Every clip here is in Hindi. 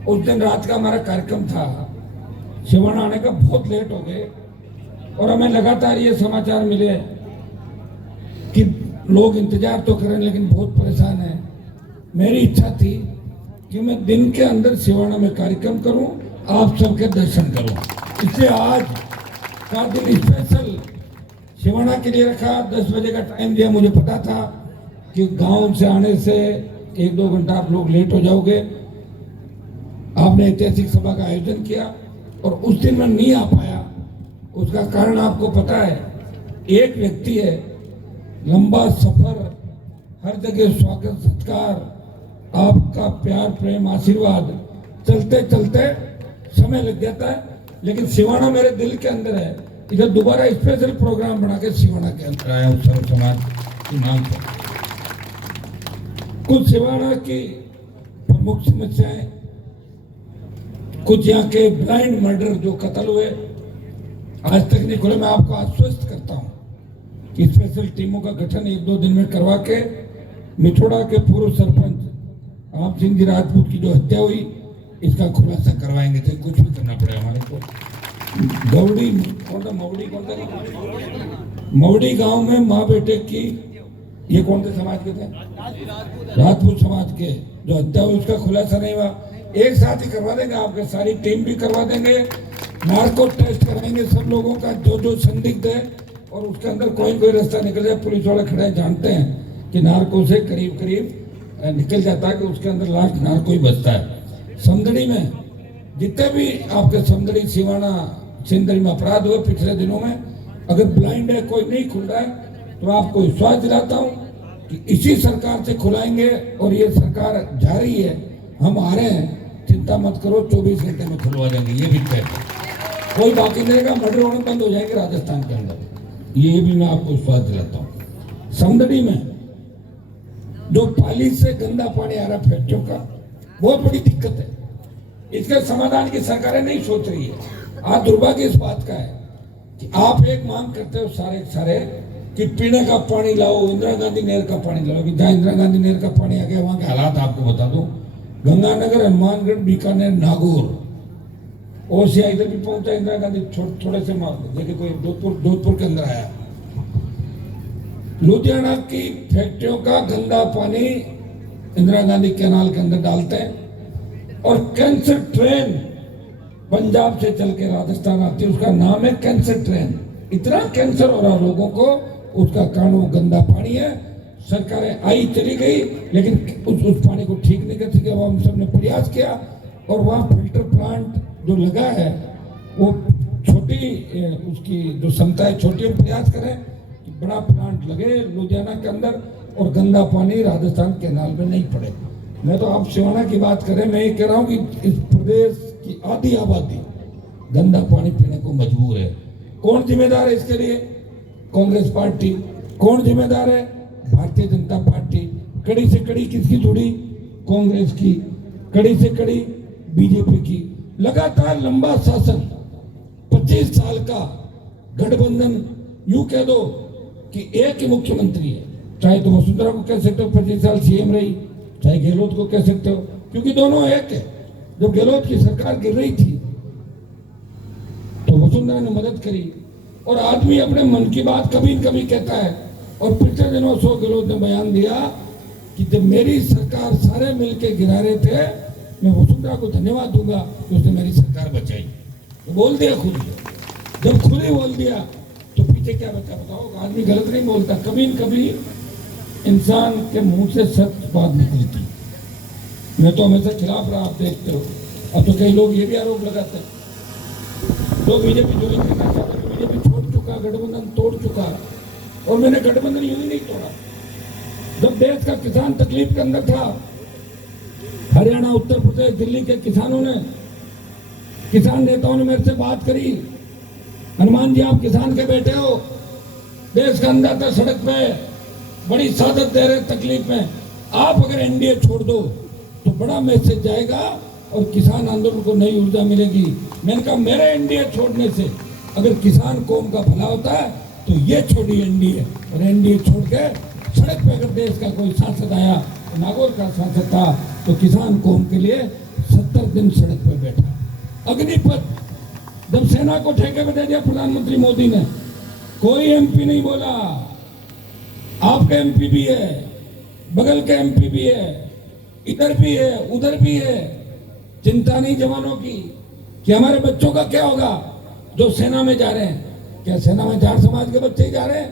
उस दिन रात का हमारा कार्यक्रम था, सिवाना आने का बहुत लेट हो गए और हमें लगातार ये समाचार मिले कि लोग इंतजार तो करें लेकिन बहुत परेशान हैं। मेरी इच्छा थी कि मैं दिन के अंदर सिवाना में कार्यक्रम करूं, आप सबके दर्शन करूं। इसलिए आज का दिन स्पेशल सिवाना के लिए रखा। 10 बजे का टाइम दिया। मुझे पता था कि गांव से आने से 1-2 घंटा आप लोग लेट हो जाओगे। आपने ऐतिहासिक सभा का आयोजन किया और उस दिन मैं नहीं आ पाया। उसका कारण आपको पता है, एक व्यक्ति है, लंबा सफर, हर जगह स्वागत सत्कार, आपका प्यार प्रेम आशीर्वाद, चलते चलते समय लग जाता है। लेकिन सिवाना मेरे दिल के अंदर है। इधर दोबारा स्पेशल प्रोग्राम बना के सिवाना के अंदर आया हूँ सर्व समाज के नाम पर। कुछ सिवाना की प्रमुख समस्याएं, कुछ यहाँ के ब्लाइंड मर्डर जो कत्ल हुए आज तक नहीं खुले। मैं आपको आश्वस्त करता हूँ कि स्पेशल टीमों का गठन 1-2 दिन में करवा के मिठोड़ा के पूर्व सरपंच राम सिंह जी राजपूत की जो हत्या हुई इसका खुलासा करवाएंगे। थे कुछ भी करना पड़ेगा हमारे को। गौड़ी मवड़ी गांव में माँ बेटे की, ये कौन से समाज के थे? राजपूत समाज के, जो हत्या हुई उसका खुलासा नहीं हुआ। एक साथ ही करवा देंगे, आपके सारी टीम भी करवा देंगे। नार्को टेस्ट कराएंगे सब लोगों का जो जो संदिग्ध है, और उसके अंदर कोई रास्ता निकल जाए। पुलिस वाले खड़े जानते हैं कि नार्को से करीब करीब निकल जाता है कि उसके अंदर लास्ट नार्को ही बचता है। समदड़ी में जितने भी आपके समदड़ी सिवाना सिंदड़ी में अपराध हुए पिछले दिनों में, अगर ब्लाइंड है, कोई नहीं खुल रहा है, तो आपको विश्वास दिलाता हूँ कि इसी सरकार से खुलाएंगे। और ये सरकार जारी है, हम आ रहे हैं, चिंता मत करो, 24 घंटे में खुलवा देंगे। ये भी तय, कोई बाकी नहीं रहेगा। मर्डर होने बंद हो जाएंगे राजस्थान के अंदर, ये भी मैं आपको विश्वास दिलाता हूँ। समदड़ी में जो पाली से गंदा पानी आ रहा फैक्ट्रियों का, बहुत बड़ी दिक्कत है। इसके समाधान की सरकारें नहीं सोच रही है। आज दुर्भाग्य इस बात का है कि आप एक मांग करते हो सारे कि पीने का पानी लाओ, इंदिरा गांधी नहर का पानी लाओ। जहाँ इंदिरा गांधी नहर का पानी आ गया वहां के हालात आपको बता दूं। गंगानगर, हनुमानगढ़, बीकानेर, नागौर, ओसिया इधर भी पहुंचा इंदिरा गांधी, थोड़े से देखिए कोई जोधपुर के अंदर आया। लुधियाना की फैक्ट्रियों का गंदा पानी इंदिरा गांधी कैनाल के अंदर डालते हैं। और कैंसर ट्रेन पंजाब से चल के राजस्थान आती है, उसका नाम है कैंसर ट्रेन। इतना कैंसर हो रहा लोगों को, उसका कारण वो गंदा पानी है। सरकारें आई चली गई, लेकिन उस पानी को ठीक नहीं कर सके। हम सब ने प्रयास किया और वहाँ फिल्टर प्लांट जो लगा है वो छोटी, उसकी जो क्षमता है छोटी, हम प्रयास करें कि बड़ा प्लांट लगे लुधियाना के अंदर और गंदा पानी राजस्थान कैनाल में नहीं पड़े। मैं तो आप सिवाना की बात करें, मैं ये कह रहा हूँ कि इस प्रदेश की आधी आबादी गंदा पानी पीने को मजबूर है। कौन जिम्मेदार है इसके लिए? कांग्रेस पार्टी। कौन जिम्मेदार है? भारतीय जनता पार्टी। कड़ी से कड़ी किसकी जुड़ी? कांग्रेस की। कड़ी से कड़ी बीजेपी की। लगातार लंबा शासन, 25 साल का गठबंधन, यूं कह दो कि एक ही मुख्यमंत्री है। चाहे तो वसुंधरा को कह सकते हो 25 साल सीएम रही, चाहे गहलोत को कह सकते हो, क्योंकि दोनों एक है। जब गहलोत की सरकार गिर रही थी तो वसुंधरा ने मदद करी। और आदमी अपने मन की बात कभी न कभी कहता है। और पिछले दिनों अशोक गहलोत ने बयान दिया कि जब मेरी सरकार सारे मिलकर गिरा रहे थे, मैं वसुंधरा को धन्यवाद दूंगा कि उसने मेरी सरकार बचाई। तो बोल दिया खुद ही। जब खुद ही बोल दिया तो पीछे क्या बचा? बताओ। आदमी गलत नहीं बोलता, कभी न कभी इंसान के मुंह से सच बात निकलती। मैं तो हमेशा खिलाफ रहा, आप देखते हो। अब तो कई लोग ये भी आरोप लगाते हैं तो बीजेपी ज्वाइन करना चाहते हैं। बीजेपी छोड़ चुका, गठबंधन तोड़ चुका, और मैंने गठबंधन यूं ही नहीं तोड़ा। जब देश का किसान तकलीफ के अंदर था, हरियाणा, उत्तर प्रदेश, दिल्ली के किसानों ने, किसान नेताओं ने मेरे से बात करी, हनुमान जी आप किसान के बेटे हो, देश का अंदाजा सड़क पे बड़ी सादत दे रहे तकलीफ में, आप अगर एनडीए छोड़ दो तो बड़ा मैसेज जाएगा और किसान आंदोलन को नई ऊर्जा मिलेगी। मैंने कहा मेरे एनडीए छोड़ने से अगर किसान कौम का भला होता है तो ये छोड़ी एनडीए, और एनडीए छोड़ के सड़क पे अगर देश का कोई सांसद आया, नागौर का सांसद था, तो किसान कौम के लिए 70 दिन सड़क पर बैठा। अग्निपथ जब सेना को ठेके पे दे दिया प्रधानमंत्री मोदी ने, कोई एमपी नहीं बोला। आपके एमपी भी है, बगल के एमपी भी है, इधर भी है, उधर भी है। चिंता नहीं जवानों की कि हमारे बच्चों का क्या होगा जो सेना में जा रहे हैं। क्या सेना में जाट समाज के बच्चे ही जा रहे हैं?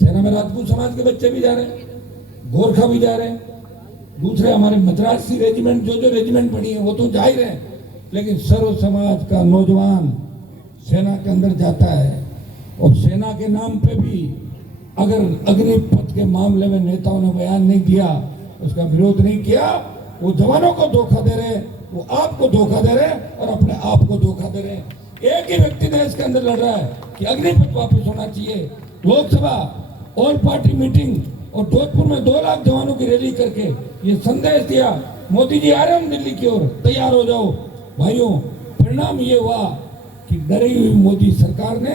सेना में राजपूत समाज के बच्चे भी जा रहे हैं, गोरखा भी जा रहे हैं, दूसरे हमारे मद्रासी रेजिमेंट जो रेजिमेंट बनी है वो तो जा ही रहे हैं। लेकिन सर्व समाज का नौजवान सेना के अंदर जाता है, और सेना के नाम पे भी अगर अग्निपथ के मामले में नेताओं ने बयान नहीं दिया, उसका विरोध नहीं किया, वो जवानों को धोखा दे रहे, वो आपको धोखा दे रहे और अपने आप को धोखा दे रहे। एक ही व्यक्ति देश के अंदर लड़ रहा है कि अग्निपथ वापस होना चाहिए। लोकसभा ऑल पार्टी मीटिंग और जोधपुर में 2 लाख जवानों की रैली करके ये संदेश दिया, मोदी जी आ रहे हम दिल्ली की ओर, तैयार हो जाओ। भाइयों, परिणाम ये हुआ कि डरी हुई मोदी सरकार ने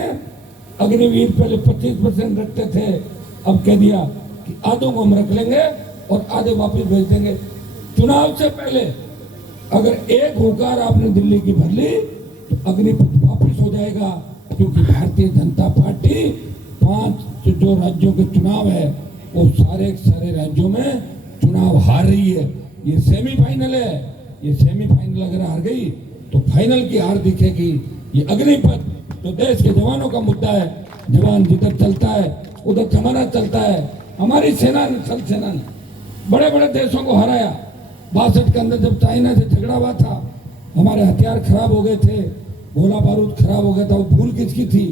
अग्निवीर पहले 25% रखते थे, अब कह दिया कि आधों को हम रख लेंगे और आधे वापस भेज देंगे। चुनाव से पहले अगर एक हुकार आपने दिल्ली की भर ली तो अग्निपथ वापस हो जाएगा, क्योंकि भारतीय जनता पार्टी 5 जो राज्यों के चुनाव है वो सारे राज्यों में चुनाव हार रही है। ये सेमीफाइनल है, ये सेमीफाइनल अगर हार गई तो फाइनल की हार दिखेगी। ये अग्निपथ तो देश के जवानों का मुद्दा है। जवान जिधर चलता है उधर जमाना चलता है। हमारी सेना ने, थल सेना ने बड़े बड़े देशों को हराया। 62 के अंदर जब चाइना से झगड़ा हुआ था, हमारे हथियार खराब हो गए थे, गोला बारूद खराब हो गया था। वो भूल किसकी थी?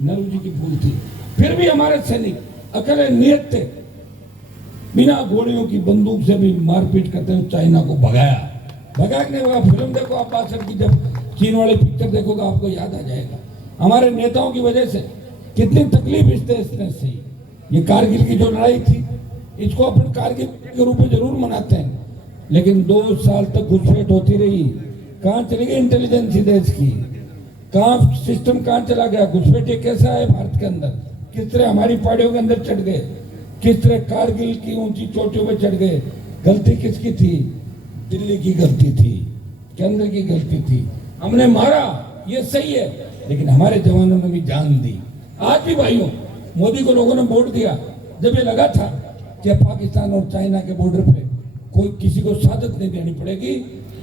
नेहरू जी की भूल थी। फिर भी हमारे सैनिक अकेले नियत थे, बिना गोलियों की बंदूक से भी मारपीट करते हुए चाइना को भगाया। भगाने वाला फिल्म देखो आप 62 की, जब चीन वाली पिक्चर देखोगे आपको याद आ जाएगा। हमारे नेताओं की वजह से कितनी तकलीफ इस देश ने सही। ये कारगिल की जो लड़ाई थी, इसको अपन कारगिल के रूप में जरूर मनाते हैं, लेकिन 2 साल तक घुसपैठ होती रही। कहाँ चली गई इंटेलिजेंस देश की? कहाँ सिस्टम कहाँ चला गया? घुसपैठ ये कैसा है भारत के अंदर? किस तरह हमारी पहाड़ियों के अंदर चढ़ गए, किस तरह कारगिल की ऊंची चोटियों में चढ़ गए। गलती किसकी थी? दिल्ली की गलती थी, केंद्र की गलती थी। हमने मारा, ये सही है, लेकिन हमारे जवानों ने भी जान दी। आज भी भाइयों, मोदी को लोगों ने वोट दिया जब ये लगा था कि पाकिस्तान और चाइना के बॉर्डर पे कोई किसी को शहादत नहीं देनी पड़ेगी,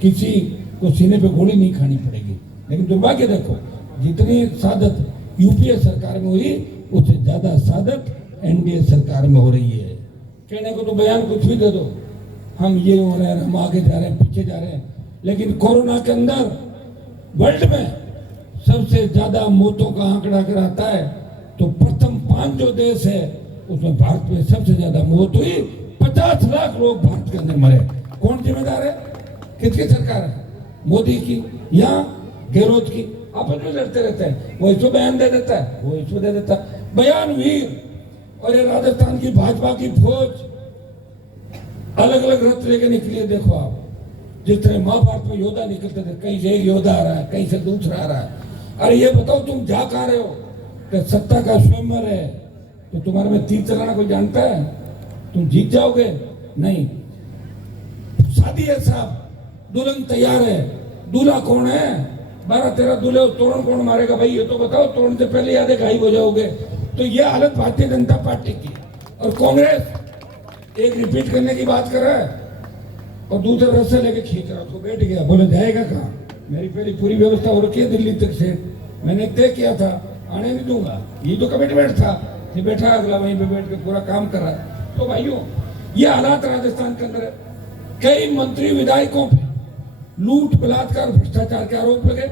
किसी को सीने पे गोली नहीं खानी पड़ेगी। लेकिन दुर्भाग्य देखो, जितनी शहादत यूपीए सरकार में हुई उससे ज्यादा शहादत एनडीए सरकार में हो रही है। कहने को तो बयान कुछ भी दे दो, हम ये हो रहे हैं, हम आगे जा रहे हैं, पीछे जा रहे हैं, लेकिन कोरोना के अंदर वर्ल्ड में सबसे ज्यादा मौतों का आंकड़ा अगर आता है तो प्रथम 5 जो देश है उसमें भारत में सबसे ज्यादा मौत हुई। 50 लाख लोग भारत के अंदर मरे। कौन जिम्मेदार है? किसकी सरकार है? मोदी की या गहलोत की? आपस में लड़ते रहते हैं। वो इसको बयान दे देता है, वो इसको दे देता है। बयान वीर और ये राजस्थान की भाजपा की फौज अलग अलग रथ लेके निकली है। देखो आप, जिस तरह महाभारत में योद्धा निकलते थे, कहीं से एक योद्धा आ रहा है, कहीं से दूसरा आ रहा है। अरे ये बताओ, तुम जा कहाँ रहे हो? कि सत्ता का स्वयंवर है तो तुम्हारे में तीर चलाना कोई जानता है? तुम जीत जाओगे? नहीं। शादी है साहब, दुल्हन तैयार है, दूल्हा कौन है? 12-13 दूल्हे, तोरण कौन मारेगा भाई? ये तो बताओ। तोरण से पहले याद गायब हो जाओगे। तो ये हालत भारतीय जनता पार्टी की। और कांग्रेस एक रिपीट करने की बात कर रहा है और दूसरे रस से लेके खींच रहा, उसको बैठ गया, बोले जाएगा कहाँ? मेरी पहली पूरी व्यवस्था हो रखी है दिल्ली तक से, मैंने तय किया था, आने नहीं दूंगा। ये तो कमिटमेंट था, ये बैठा अगला वहीं पे बैठ के पूरा काम कर रहा है। तो भाइयों, ये हालात राजस्थान के अंदर है। कई मंत्री विधायकों पे लूट, बलात्कार, भ्रष्टाचार के आरोप लगे।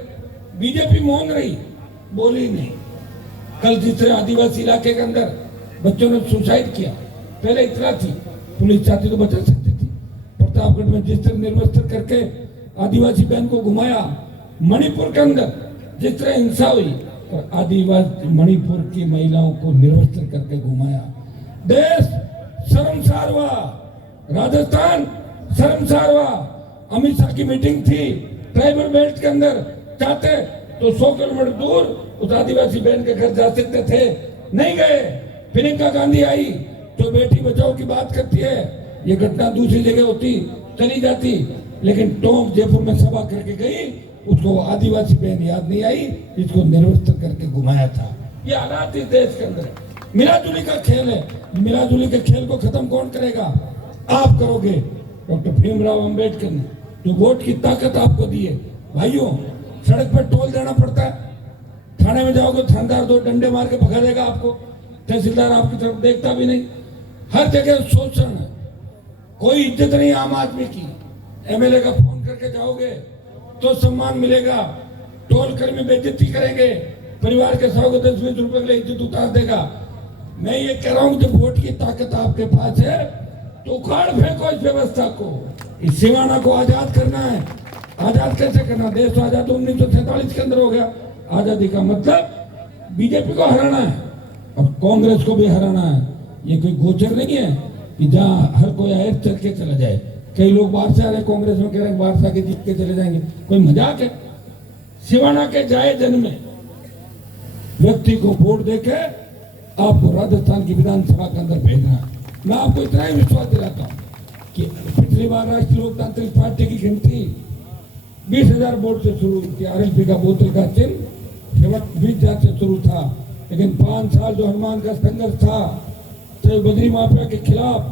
बीजेपी मौन रही, बोली नहीं। कल जिस आदिवासी इलाके के अंदर बच्चों ने सुसाइड किया, पहले इतना थी, पुलिस चाहती तो बचा सकती थी। प्रतापगढ़ में जिस तरह निर्वस्त्र करके आदिवासी बहन को घुमाया, मणिपुर के अंदर जिस तरह हिंसा हुई और आदिवासी मणिपुर की महिलाओं को निर्वस्त्र करके घुमाया, देश शर्मसार हुआ, राजस्थान शर्मसार हुआ। अमित शाह की मीटिंग थी ट्राइबल बेल्ट के अंदर, चाहते तो 100 किलोमीटर दूर उस आदिवासी बहन के घर जा सकते थे, नहीं गए। प्रियंका गांधी आई जो बेटी बचाओ की बात करती है, ये घटना दूसरी जगह होती चली जाती, लेकिन टोंक जयपुर में सभा करके गई, उसको आदिवासी बहन याद नहीं आई जिसको निर्वस्त्र करके घुमाया था। ये हालात इस देश के अंदर है। मिलाजुली का खेल है, मिलाजुली के खेल को खत्म कौन करेगा? आप करोगे। डॉक्टर भीमराव अंबेडकर ने जो वोट की ताकत आपको दी है, भाइयों सड़क पर टोल देना पड़ता है, थाने में जाओगे थानेदार 2 डंडे मार के भगा देगा आपको, तहसीलदार आपकी तरफ देखता भी नहीं, हर जगह शोषण है, कोई इज्जत नहीं आम आदमी की। एमएलए का फोन करके जाओगे तो सम्मान मिलेगा, टोल कर्मी बेइज्जती करेंगे, परिवार के 100 को 10-20 रुपए के लिए इज्जत उतार देगा। मैं ये कह रहा हूं जब वोट की ताकत आपके पास है तो उखाड़ फेंको इस व्यवस्था को, इस सिवाना को आजाद करना है। आजाद कैसे करना? देश आजाद 1947 के अंदर हो गया। आजादी का मतलब बीजेपी को हराना है और कांग्रेस को भी हराना है। ये कोई गोचर नहीं है कि जहाँ हर कोई आए चल के चला जाए। कई लोग बाहर से आ रहे कांग्रेस में, कह रहे हैं बाहर से आके जीत के चले जाएंगे, कोई मजाक है? सिवाना के जाए जन में व्यक्ति को वोट देके आपको राजस्थान की विधानसभा के अंदर भेजना है। मैं आपको इतना ही विश्वास दिलाता हूँ कि पिछली बार राष्ट्रीय लोकतांत्रिक पार्टी की गिनती 20,000 वोट से शुरू हुई थी। आरएलपी का बोतल का चिन्ह 20,000 से शुरू था, लेकिन 5 साल जो हनुमान का संघर्ष था, चाहे बद्री माफिया के खिलाफ,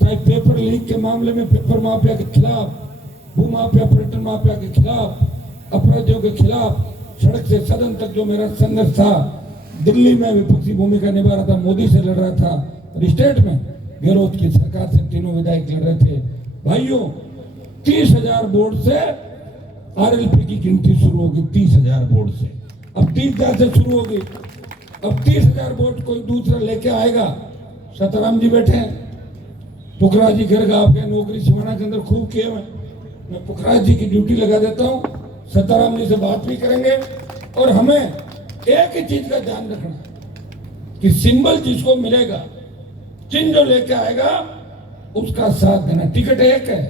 चाहे पेपर लीक के मामले में पेपर माफिया के खिलाफ, भू माफिया पर्यटन माफिया के खिलाफ, अपराधियों के खिलाफ, सड़क से सदन तक जो मेरा संघर्ष था, दिल्ली में विपक्षी भूमिका निभा रहा था, मोदी से लड़ रहा था, और स्टेट में गहलोत की सरकार से तीनों विधायक लड़ रहे थे। भाइयों 30,000 वोट से आरएलपी की गिनती शुरू होगी, 30,000 वोट से। अब 30,000 से शुरू होगी, अब 30,000 वोट कोई दूसरा लेके आएगा। सतराम जी बैठे हैं, पुखराज जी घर गाँव के नौकरी सिवाना के अंदर खूब किए हुए। मैं पुखराज जी की ड्यूटी लगा देता हूँ, सताराम जी से बात भी करेंगे। और हमें एक ही चीज का ध्यान रखना कि सिंबल जिसको मिलेगा, चिन्ह जो लेके आएगा, उसका साथ देना। टिकट एक है,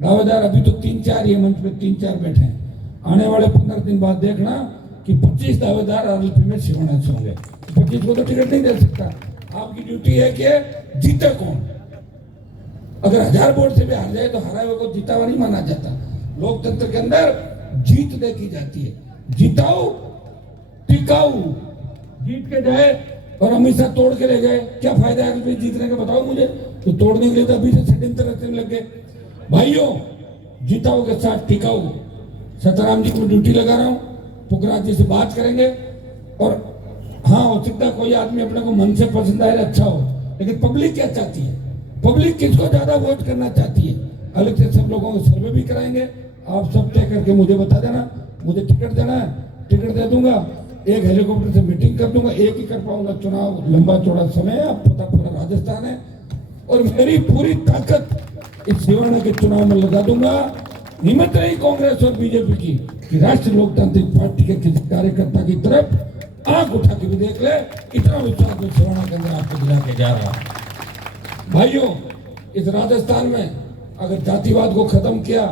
दावेदार अभी तो 3-4 ये मंच पे 3-4 बैठे हैं। आने वाले 15 दिन बाद देखना कि 25 दावेदार आरएलपी में सिवाना से होंगे। 25 को तो टिकट नहीं दे सकता। आपकी ड्यूटी है कि जीते कौन। अगर 1000 वोट से भी हार जाए तो हराए हुए को जीता हुआ नहीं माना जाता। लोकतंत्र के अंदर जीत देखी जाती है, जिताऊ टिकाऊ। जीत के जाए और अमित शाह तोड़ के ले गए, क्या फायदा है जीतने का? बताओ मुझे। तो तोड़ने के लिए तो अभी से षड्यंत्र रचने लग गए। भाइयों जिताऊ के साथ टिकाऊ। सताराम जी को ड्यूटी लगा रहा हूं, पुखराज जी से बात करेंगे। और हाँ, हो सकता है कोई आदमी अपने को मन से पसंद आए अच्छा हो, लेकिन पब्लिक क्या चाहती है? पब्लिक किसको ज्यादा वोट करना चाहती है? अलग से सब लोगों को सर्वे भी कराएंगे। आप सब तय करके मुझे बता देना, मुझे टिकट देना है, टिकट दे दूंगा। एक हेलीकॉप्टर से मीटिंग कर दूंगा, एक ही कर पाऊंगा। चुनाव लंबा चौड़ा समय है, अब पता पूरा राजस्थान है, और मेरी पूरी ताकत इस सिवाना के चुनाव में लगा दूंगा। हिम्मत रही कांग्रेस और बीजेपी की कि राष्ट्रीय लोकतांत्रिक पार्टी के किसी कार्यकर्ता की तरफ आंख उठा के भी देख ले। इतना विश्वास में सिवाना के अंदर आपको दिला के जा रहा हूं। भाइयों इस राजस्थान में अगर जातिवाद को खत्म किया,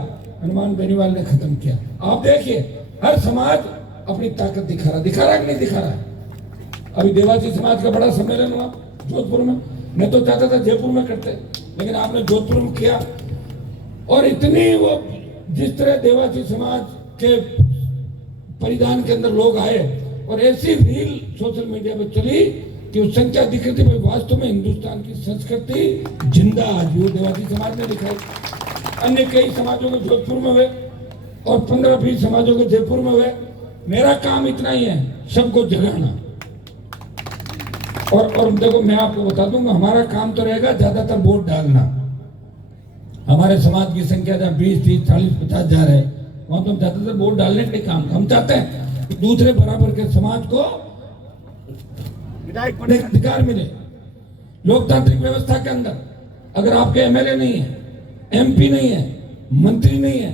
हनुमान बेनीवाल ने खत्म किया। आप देखिए हर समाज अपनी ताकत दिखा रहा कि नहीं दिखा रहा। अभी देवासी समाज का बड़ा सम्मेलन हुआ जोधपुर में। मैं तो चाहता था जयपुर में करते, लेकिन आपने जोधपुर में किया। और इतनी वो जिस तरह देवासी समाज के परिधान के अंदर लोग आए और ऐसी रील सोशल मीडिया पर चली कि उस संख्या दिख रही थी। वास्तव में हिंदुस्तान की संस्कृति जिंदा आज वो देवासी समाज ने दिखाई। अन्य कई समाजों के जोधपुर में हुए और 15-20 समाजों के जयपुर में हुए। मेरा काम इतना ही है, सबको जगाना। और देखो मैं आपको बता दूंगा, हमारा काम तो रहेगा ज्यादातर वोट डालना। हमारे समाज की संख्या जहाँ 20, 30, 40, 50 जा रहे हैं, वहां तो ज्यादातर वोट डालने के काम। हम चाहते हैं कि दूसरे बराबर के समाज को विधायक बनने का अधिकार मिले। लोकतांत्रिक व्यवस्था के अंदर अगर आपके एमएलए नहीं है, एमपी नहीं है, मंत्री नहीं है,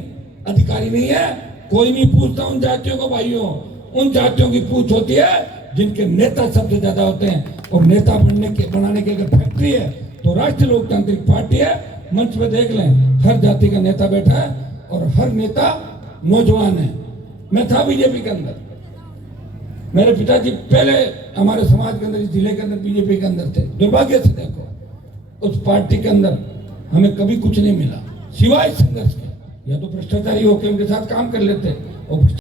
अधिकारी नहीं है, कोई नहीं पूछता उन जातियों को। भाइयों उन जातियों की पूछ होती है जिनके नेता सबसे ज्यादा होते हैं। और नेता बनाने की अगर फैक्ट्री है तो राष्ट्रीय लोकतांत्रिक पार्टी है। मंच पे देख लें, हर जाति का नेता बैठा है और हर नेता नौजवान है। मैं था बीजेपी के अंदर, मेरे पिताजी पहले हमारे समाज के अंदर, इस जिले के अंदर बीजेपी के अंदर थे। दुर्भाग्य से देखो उस पार्टी के अंदर हमें कभी कुछ नहीं मिला सिवाय संघर्ष के। या तो भ्रष्टाचारी होकर उनके साथ काम कर लेते और